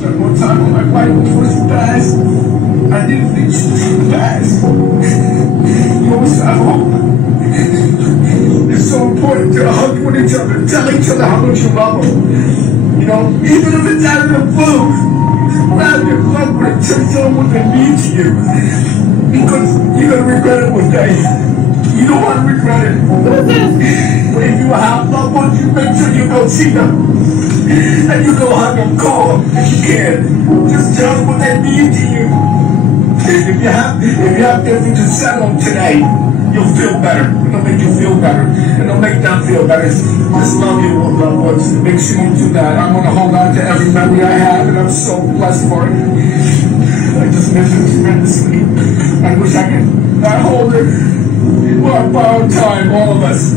spent more time with my wife before she passed. I didn't think she was gonna pass. You always have hope. It's so important to hug with each other, tell each other how much you love them. You know, even if it's out of the food, grab your loved one and tell someone what they mean to you. Because you're gonna regret it one day. You don't want to regret it. But if you have loved ones, you make sure you go see them. And you go hug them, call them if you can. Just tell them what they mean to you. If you have things to settle today, you'll feel better. It'll make you feel better. It'll make them feel better. Just love your loved ones. Make sure you do that. I'm going to hold on to every memory I have, and I'm so blessed for it. I just miss it tremendously. I wish I could hold it. Well, borrowed time, all of us.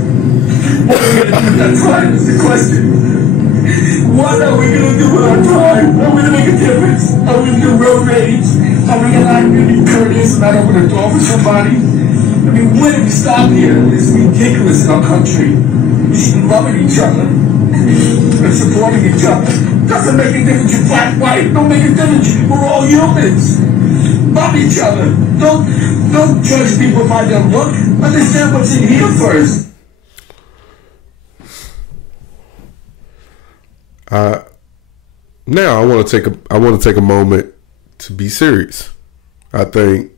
What are we going to do with that time is the question. What are we going to do with our time? Are we going to make a difference? Are we going to do road rage? Are we going to act really courteous and not open the door for somebody? I mean, when do we stop here? It's ridiculous in our country. We should be loving each other and supporting each other. Doesn't make a difference you black, white. Don't make a difference. We're all humans. Love each other. Don't judge people by their look. Understand what's in here first. Now I want to take a moment to be serious. I think.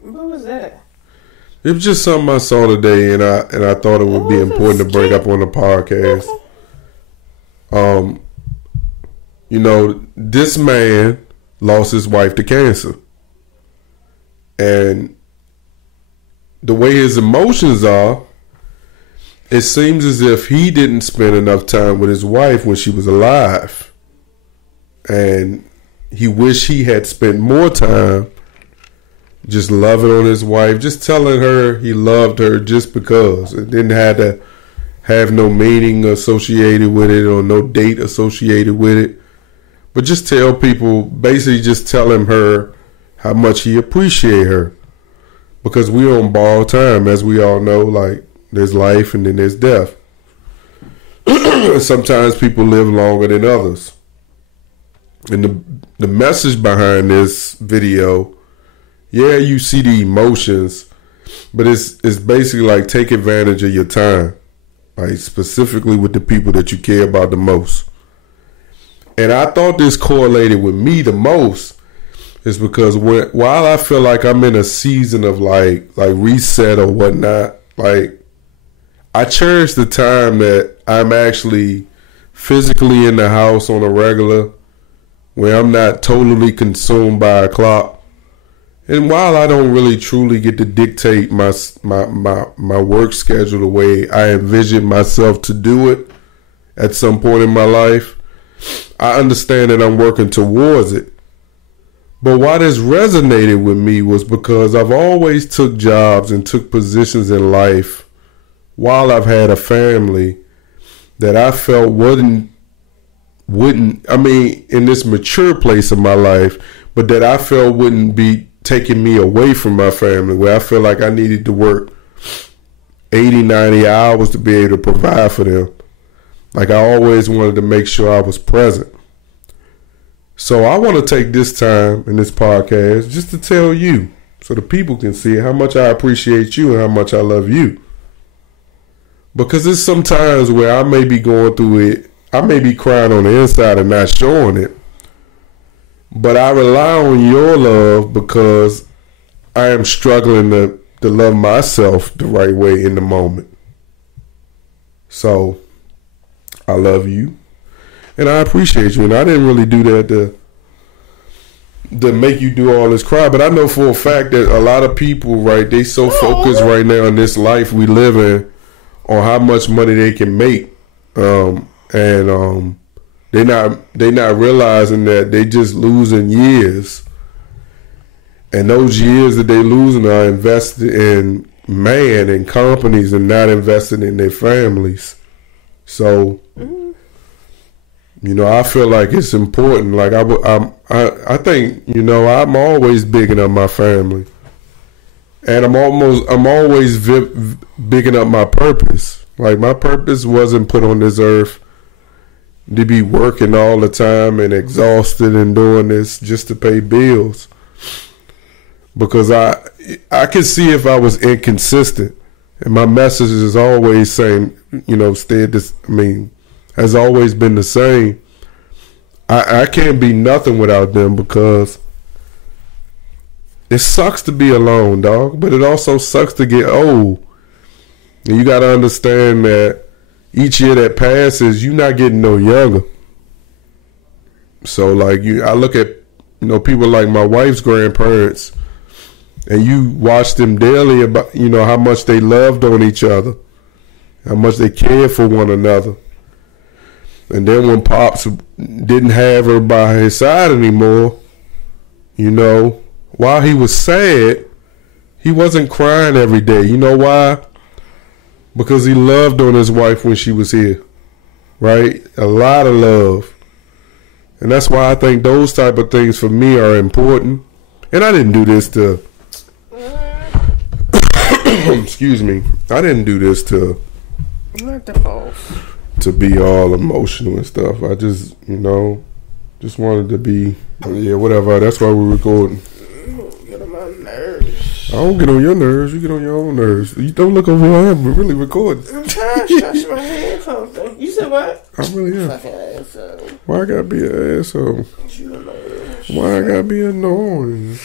What was that? It was just something I saw today, and I thought it would be important to bring up on the podcast. You know, this man lost his wife to cancer, and the way his emotions are, it seems as if he didn't spend enough time with his wife when she was alive, and he wished he had spent more time just loving on his wife, just telling her he loved her just because. It didn't have to have no meaning associated with it or no date associated with it. But just tell people, basically just telling her how much he appreciate her. Because we're on borrowed time, as we all know, like there's life and then there's death. Sometimes people live longer than others. And the message behind this video, yeah, you see the emotions, but it's basically like take advantage of your time, like specifically with the people that you care about the most. And I thought this correlated with me the most is because while I feel like I'm in a season of like reset or whatnot, like I cherish the time that I'm actually physically in the house on a regular, where I'm not totally consumed by a clock. And while I don't really truly get to dictate my work schedule the way I envision myself to do it at some point in my life, I understand that I'm working towards it. But why this resonated with me was because I've always took jobs and took positions in life while I've had a family that I felt wouldn't, I mean, in this mature place of my life, but that I felt wouldn't be taking me away from my family, where I feel like I needed to work 80, 90 hours to be able to provide for them. Like I always wanted to make sure I was present. So I want to take this time in this podcast just to tell you, so the people can see how much I appreciate you and how much I love you. Because there's some times where I may be going through it, I may be crying on the inside and not showing it, but I rely on your love because I am struggling to love myself the right way in the moment. So I love you and I appreciate you, and I didn't really do that to make you do all this cry, but I know for a fact that a lot of people, right, they so focused right now in this life we live in on how much money they can make, and they not realizing that they just losing years, and those years that they losing are invested in man and companies and not invested in their families. So, you know, I feel like it's important. Like I think, you know, I'm always bigging up my family, and I'm always bigging up my purpose. Like my purpose wasn't put on this earth to be working all the time and exhausted and doing this just to pay bills. Because I can see if I was inconsistent, and my message is always saying, has always been the same. I can't be nothing without them, because it sucks to be alone, dog, but it also sucks to get old. And you got to understand that each year that passes, you're not getting no younger. So, like, I look at, people like my wife's grandparents, and you watch them daily about, how much they loved on each other, how much they cared for one another. And then when Pops didn't have her by his side anymore, while he was sad, he wasn't crying every day. You know why? Because he loved on his wife when she was here, right? A lot of love. And that's why I think those type of things for me are important. And I didn't do this to, excuse me, I didn't do this to, not the both, to be all emotional and stuff. I just, just wanted to be, whatever. That's why we're recording. Get on my nerves. I don't get on your nerves. You get on your own nerves. You don't look over here. I'm really recording. I'm trying to stretch my headphones. You said what? I really am. Fucking asshole. Why I gotta be an asshole? Why I gotta be annoying?